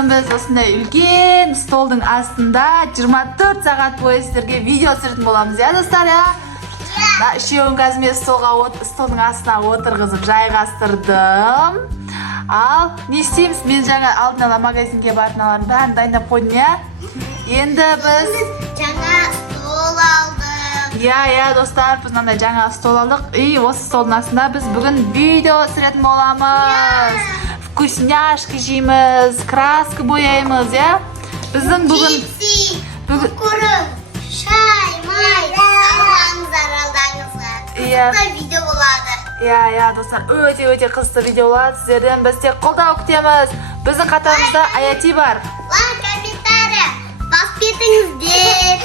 бүгін біз осындай үлкен столдың астында 24 сағат бойы сіздерге видео түсіретін боламыз, я достар, я? Үшеуін қазір мен столдың астына отырғызып жайғастырдым. Ал, не істейміз? Мен жаңа алдын ала магазинге баратын аларын бәрін дайындап қойдым, я? Енді біз жаңа стол алдық. Я, достар, біз мынандай жаңа стол алдық. И осы столдың астында біз бүгін видео түсіретін боламыз. Вкусняшки жейміз, краска бояймыз, я? Біздің бүгін Құрым, шай, май, алдаңыздар. Қызықты видео болады. Я, достар, өте қызықты видео болады. Сіздерден біз тек қолдау күтеміз. Біздің қатарымызда Аяти бар. Комментарий басып кетіңіздер.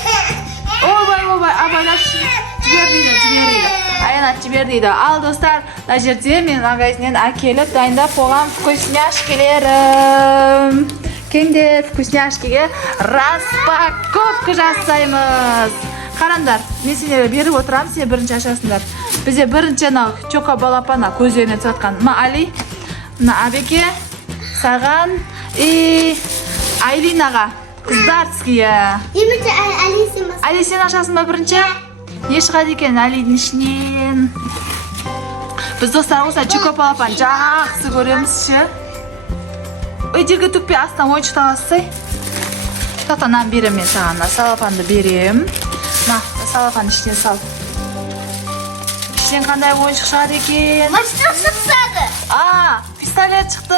Ойбай, абайлар жібер. Аянат жібер дейді. Ал, достар, мына жерде мен магазиннен әкеліп дайындап қойған вкусняшкелерім. Келіңдер, вкусняшкеге распаковка жасаймыз. Қараңдар, мен сендерге беріп отырамын, сендер бірінші ашасыңдар. Бізде бірінші чоко балапана көздеріне түсіватқан. Мына Али, мына Абеке, саған и Айлинаға. Қыздарские. Демекші Алисин бас. Али, сен ашасың ба бірінші? Не шығады екен Алидің ішінен? Біз достар осылай чоко балапан жақсы көреміз ше. Жерге төкпей астынан ойыншық табасыз. Тоқтанан берем мен саған. Салафанды берем. На, салафанды ішіне сал. Ішінен қандай ойыншық шығады екен? Машина шықсады. Пистолет шықты.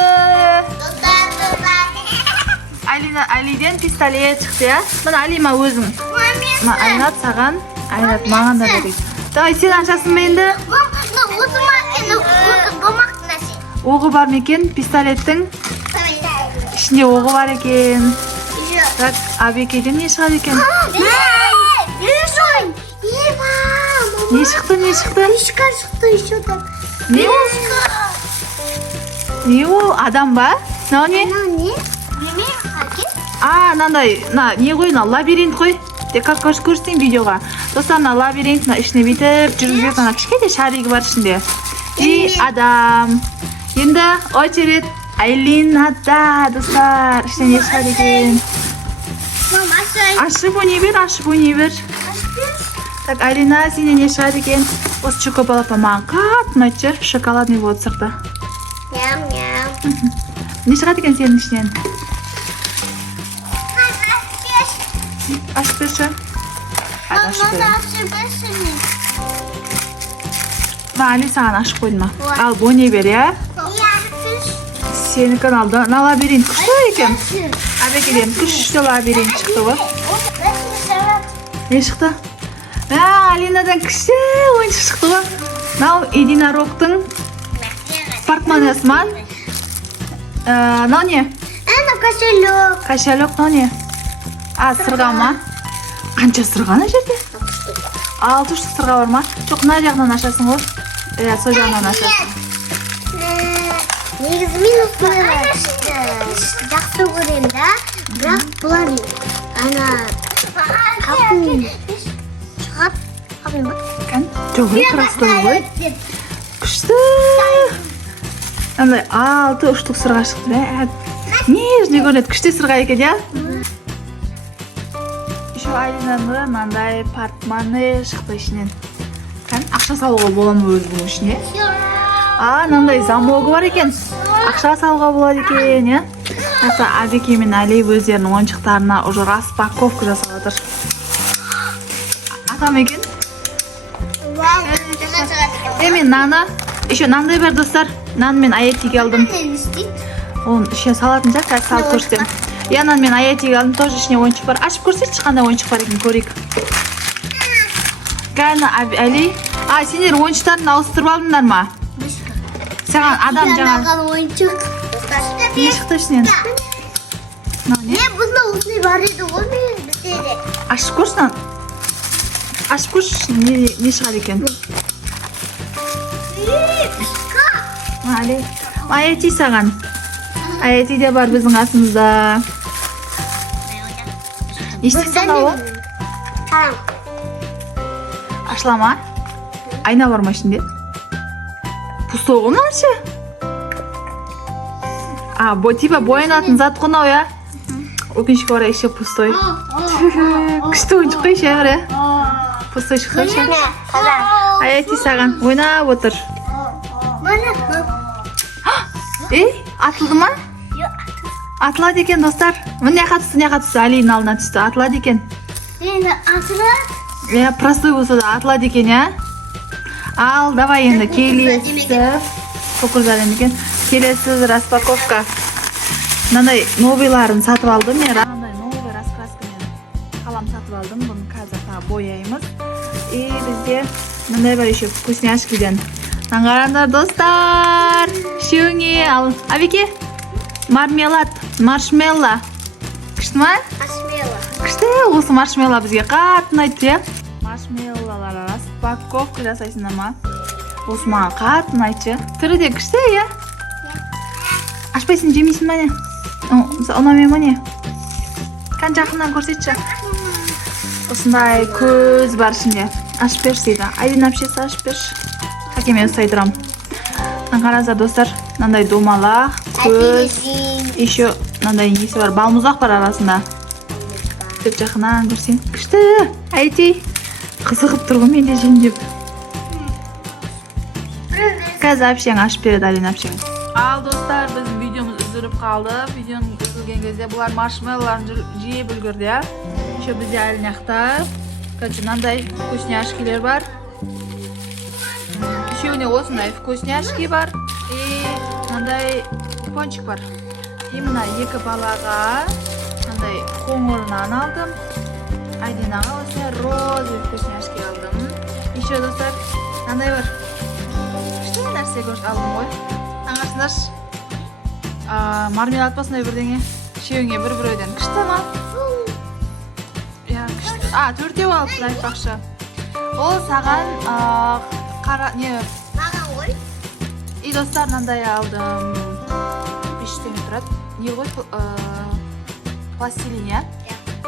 Достар. Алиден пистолет шықты, я? Мына Алима өзің. Айнат саған, Айнат маған да берейік. Давай, сен ашасың ба енді? Оғы бар ма екен? Пистолеттің ішінде оғы бар екен. Так, Абекеден не шығады екен? Не шықты? Мишка шықты, еще там. Не ол? Адам ба? Мынау не? Мынандай, не қой, лабиринт қой. Тек как көрсетейін видеоға. Достар, лабиринт ішіне бүйтіп жүргізіп, кішкентай шарик бар ішінде. И адам. Енді очередь Айлинада, достар. Ішіне не шығады екен? Ашып ойнай бер. Так, Айлина, сенде не шығады екен? Осы чоко балапан маған қатты ұнайды, шоколадный болады сырты. Не шығады екен сенің ішінен? Ашып берші. Ашып берші. Али, саған ашып қойдым ма? Ал, ойнай бер, я? Сені каналда лабиринт күшті екен. Абекеден күшті лабиринт шықты ғой. Не шықты? Алинадан күшті ойыншық шықты ғой. Нау единорогтың портмонесі ма? Нау не? Кошелек. Кошелек, нау не? Сырға ма? Қанша сырға ана жерде? 6 штук сырға бар ма? Жоқ, мына жағынан ашасың ғой. Сол жағынан ашасың. Негізі мен осылай жақсы көрем да, бірақ бұлар қапын шығап, қапын ба? Жоқ, красный ғой. Күшті. Андай 6 штук сырға шықты. Нежный көрінеді, күшті сырға екен, я? Еще Айлинаны мынандай портмоне шықты ішінен. Ақша салуға бола ма өз бұның ішіне? Мынандай замогы бар екен. Ақша салуға болады екен, я? Абеке мен Али өздерінің ойыншықтарына уже распаковка жасап отыр. Атам екен? Мен наны, еще нандай бар, достар. Нан мен Аятиге алдым. Оның ішіне салатын жақ, қазір салып көрсетем. Янан мен Аятиге алдым, тоже ішіне ойыншық бар. Ашып көрсетші қандай ойыншық бар екен, көрейік. Гайна, Али. Сендер ойыншықтарын ауыстырып алдыңдар ма? Саған адам жаңа ойыншық. не шықты ішінен? Бұнда осылай бар еді ғой мен бізде. Ашып көрсін. Ашып көрші, не шығады екен? Али. Аяти саған. Аяти де бар біздің асымызда. Естің ол? Ашылама? Айна бар ма ішінде? Пустой ғой мынаншы? А, типа боянатын зат қой мынау, иә? Өкінішке орай еще пустой. Күшті ойыншық қой еще, иә? Пустой шықты еще. Аяти саған ойнап отыр. Ей, атылды ма? Атылады екен, достар. Міне қатысты, Алиның алдына түсті. Атылады екен. Иә, простой болса да атылады екен, иә? Ал, давай енді келесі. Покурзадым екен. Келесі распаковка. Мынандай новыйларын сатып алдым. Мен мынандай новый раскраскамен қалам сатып алдым. Бұны қазір бояймыз. И бізде мынандай бар еще вкусняшкиден. Қараңдар, достар. Үшеуіңе ал. Абеке? Маршмелло. Күшті ма? Күшті. Осы маршмелло бізге қатты ұнайды, иә? Маршмеллолар распаковка жасайсыңдар ма? Осы маған қатты ұнайды. Түрі де күшті, иә? Ашпайсың, жемейсің ба не? Ұнамай ма не? Қан жақыннан көрсетші. Осындай көз бар ішінде. Ашып берші дейді. Айдың әпшесі ашып берші. Қакеме ұстай тұрам. Қараңыздар, достар. Мынандай домалақ, көз. Еще мынандай несі бар. Балмұздақ бар арасында. Деп жақыннан көрсең. Күшті. Әйтей. Қызығып тұрғым менде жейін деп. Қазір әпшең ашып береді, Алина әпшең. Ал, достар, біздің видеомыз үзіліп қалды. Видеоның үзілген кезде бұлар маршмеллоларын жеп үлгерді, иә? Еще бізде әлінақта. Мынандай вкусняшкилер бар. Үшеуіне осындай вкусняшки бар. И мынандай пончик бар. И мына екі балаға мынандай қоңырынан алдым. Айдинаға осындай розовый вкусняшки алдым. Еще, достар, мынандай бар. Күшті нәрсе алдым ғой. Аңғарсыңдаршы. Мармелад болсындай бірдеңе. Үшеуіңе бір-бірден. Күшті ма? Күшті. Төртеу алыпсың айтпақшы. Ол саған маған ғой. И достар, мынандай алдым. Бештеме тұрады. Не ғой? Пластилин, иә?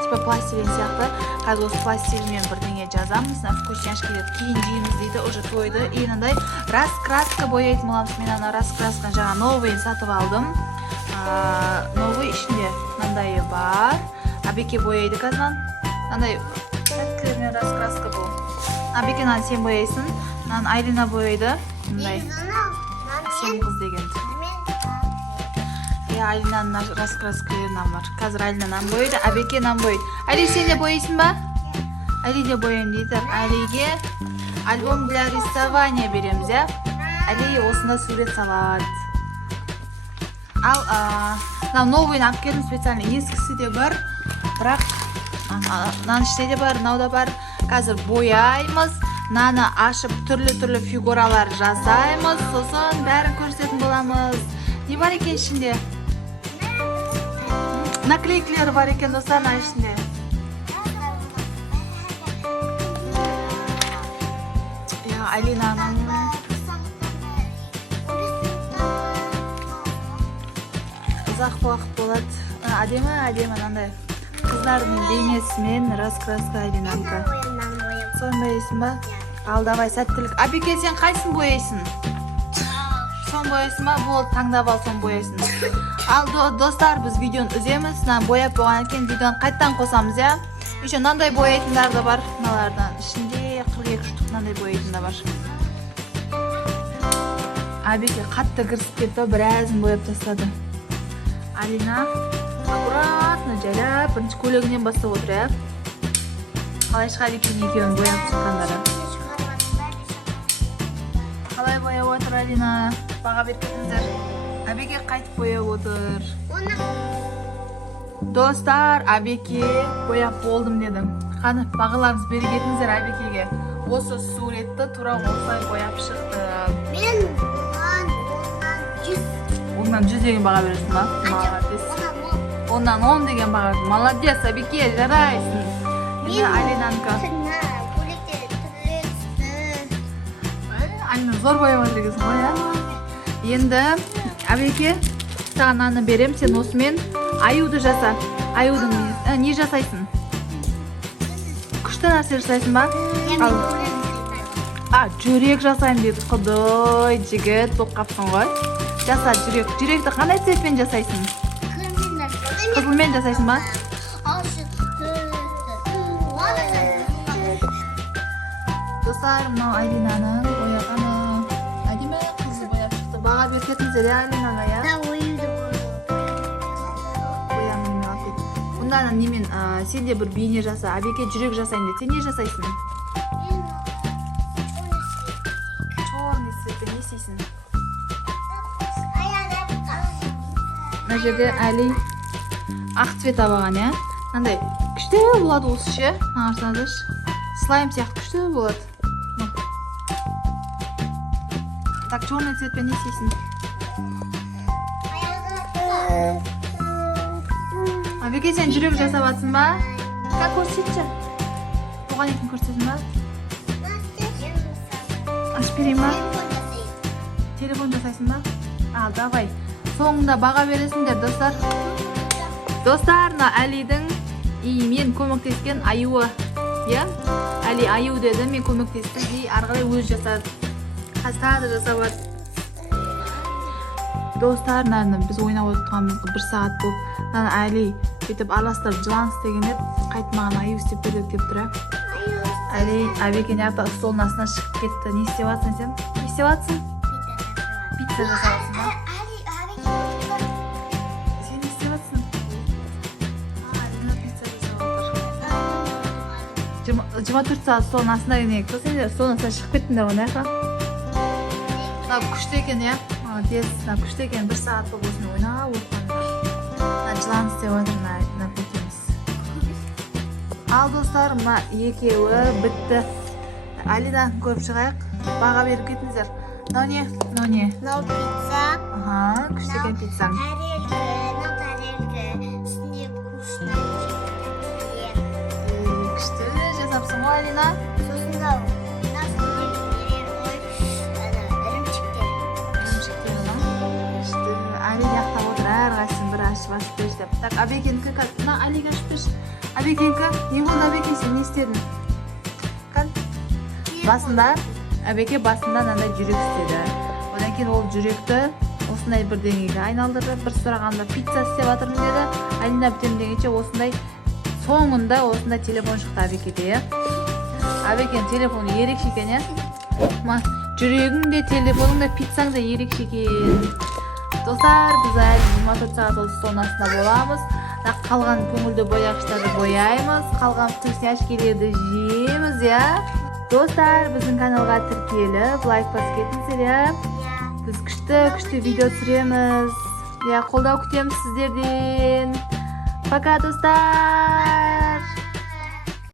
Типа пластилин сияқты. Қазір осы пластилинмен бірдеңе жазамыз. Вкусняшкилер кейін жейміз дейді. Уже тойды. И мынандай раскраска бояйтын боламыз. Мен ана раскрасканы жаңа новыйын сатып алдым. Новый ішінде мындай бар. Абеке бояйды қазір. Мынандай сәткілермен раскраска бұл. Абеке сен бояйсың. Айлина бояйды. Мындай сен қыз деген. Айлинаның раскраскалерінен бар. Қазір Айлинанан бояйды, Абекенан бояйды. Али, сен де бояйсың ба? Али де бояйын дейді. Алиге альбом для рисования береміз, иә? Али осында сурет салады. Ал, новыйын алып келдім специально. Ескісі де бар, бірақ мынаның іште де бар, мынау да бар. Қазір бояймыз. Мынаны ашып түрлі фигуралар жасаймыз. Сосын бәрін көрсететін боламыз. Не бар екен ішінде? Наклейкілері бар екен, достар, ішінде. Алинаның ұзақ уақыт болады. Әдемі, мынандай қыздардың бейнесімен раскраска Алинанікі. Соны бояйсың ба? Ал, давай, сәттілік. Абеке, сен қайсын бояйсың? Сон бояйсың ба? Бол, таңдап ал, сон бояйсың. Ал, достар, біз видеоны үземіз. Бояп болған екен, видеоны қайттан қосамыз, иә? Еще мынандай бояйтындар да бар. Мыналардан ішінде 42 штук мынандай бояйтын да бар. Абеке қатты кірісіп кетті, біразын бояп тастады. Алина аккуратно жайлап, бірінші көйлегінен бастап отыр, иә? Қалай шығады екен екеуін бояп шыққандары? Қалай бояп отыр, Алина? Баға беріп кетіңіздер. Абеке қайтып бояп отыр. Достар, Абеке бояп болдым дедім. Қаны, бағаларыңыз беріп кетіңіздер Абекеге. Осы суретті тура осылай бояп шықты. Мен оннан 100 деген баға бересің ба? Молодец. Оннан 10 деген баға бересің. Молодец, Абеке, жарайсың. Енді Алинанка. Алина зор бояп отыр екенсің ғой, иә? Енді Абеке, саған мынаны берем, сен осымен аюды жаса. Аюдың не жасайсың? Күшті нәрсе жасайсың ба? Жүрек жасайын дейді. Құдай, жігіт болып қапсың ғой. Жаса жүрек. Жүректі қандай цветпен жасайсың? Қызылмен жасайсың ба? Достар, мынау Айлинаның бояғаны. Әдемі қызыл бояп шықты. Баға беріп кетіңіздер, Айлинаға, я? Бояғанымен алып кет. Бұндан немен, сен де бір бейне жаса. Әбеке жүрек жасайын деп. Сен не жасайсың? Черный цветпен не істейсің? Мына жерде Әли ақ цвет алған, я? Мынандай күшті болады осы ше. Аңғарсаңыздаршы. Слайм сияқты күшті болады. Так, черный цветпен не істейсің? Әбеке, сен жүрек жасап жатсың ба? Как көрсетші? Оған етін көрсетсің ба? Ашып берейін ба? Телефон жасайсың ба? Ал, давай. Соңында баға бересіңдер, достар. Достар, Әлидің мен көмектескен аюы. Әли аю деді, мен көмектестім. Арғалай өз жасады. Қазір жасап бат. Достар, біз ойнап отырғанымызға 1 сағат болып. Әли бүйтіп араластырып жылан істеген еді. Қайтмаған аю істеп бердік деп тұра. Әли Әбекене апа столдың астына шығып кетті. Не істеп жатсың сен? Не істеп жатсың? Пицца жасап жатсың ба? Сен не істеп жатсың? Әлина пицца жасап жатыр. 24 сағат столдың астына кенек. Сендер столдың астына шығып кеттіңдер ғой, наяқа? Күшті екен, я? Молодец. Күшті екен, 1 сағат болып осыны ойнап отырғанда. Жылан істеп жатыр, көтеміз. Ал достар, екеуі бітті. Алидан көріп шығайық. Баға беріп кетіңіздер. Мынау не? Мынау не? Мынау пицца. Күшті екен пиццаң. Тарелка. Үстінде вкусный. Күшті жасапсың ғой, Алина? Сосын да әрқайсысын бір ашып берші деп. Так, Әбекенікі мына Әлиге ашып берші. Әбекенікі не болды, Әбеке, сен не істедің? Басында Әбеке мынандай жүрек істеді. Одан кейін ол жүректі осындай бір деңгейге айналдырды. Бір сұрағанда пицца істеп жатырмын деді. Әлина бітем дегенше осындай соңында осындай телефон шықты Әбекеде. Әбекенің телефоны ерекше екен, я? Жүрегің де, телефоның да, пиццаң да ерекше екен. Достар, біз әлі 24 сағат ол столдың астында боламыз. Қалған көңілді бояғыштарды бояймыз. Қалған вкусняшкелерді жейміз, я? Достар, біздің каналға тіркеліп, лайк басып кетіңіздер, я? Біз күшті видео түсіреміз. Қолдау күтеміз сіздерден. Пока, достар!